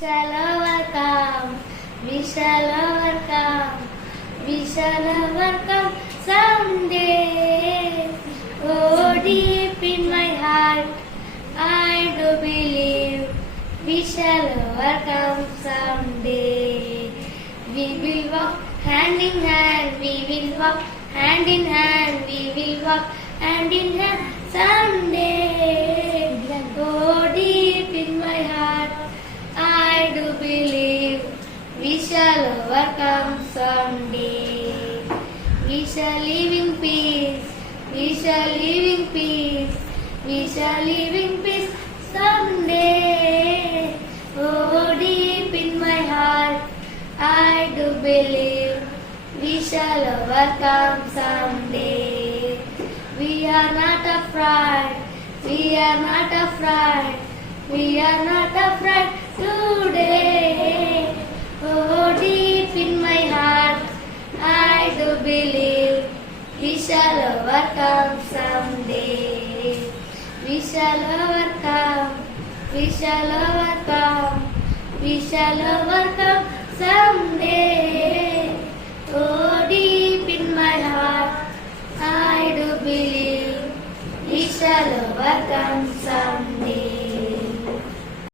shall overcome, we shall overcome, we shall overcome someday. Oh, deep in my heart, I do believe we shall overcome someday. We will walk hand in hand, we will walk hand in hand, we will walk hand in hand someday. Oh, deep in my heart, I do believe we shall overcome someday. We shall live in peace, we shall live in peace, we shall live in peace someday. Oh, deep in my heart, I do believe we shall overcome someday. We are not afraid, we are not afraid, we are not afraid today. Oh, deep in my heart, I do believe we shall overcome someday. We shall overcome, we shall overcome, we shall overcome someday. Oh, deep in my heart, I do believe we shall overcome someday.